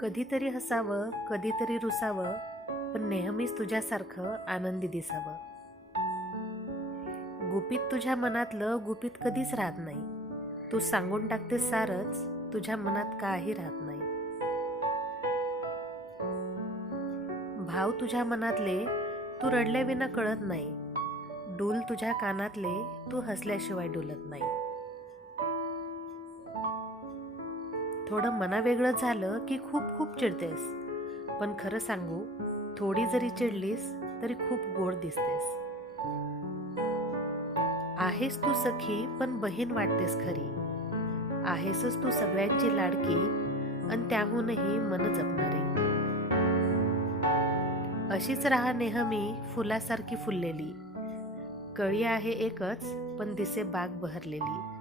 कधीतरी हसावं, कधीतरी रुसावं, पण नेहमीच तुझ्यासारखं आनंदी दिसावं. गुपित तुझ्या मनातलं गुपित कधीच राहत नाही. तू सांगून टाकते सारच, तुझ्या मनात काही राहत नाही. भाव तुझ्या मनातले तू रडल्याविना कळत नाही. डूल तुझ्या कानातले तू हसल्याशिवाय डुलत नाही. थोडं मनावेगळं झालं की खूप खूप चिडतेस, पण खरं सांगू, थोडी जरी चिडलीस तरी खूप गोड दिसतेस. आहेस तू सखी पण बहीण वाटतेस खरी. आहेसच तू सगळ्यांची लाडकी आणि त्याहूनही मन जपणारी. अशीच राहा नेहमी फुलासारखी फुललेली. कळी आहे एकच पण दिसे बाग बहरलेली.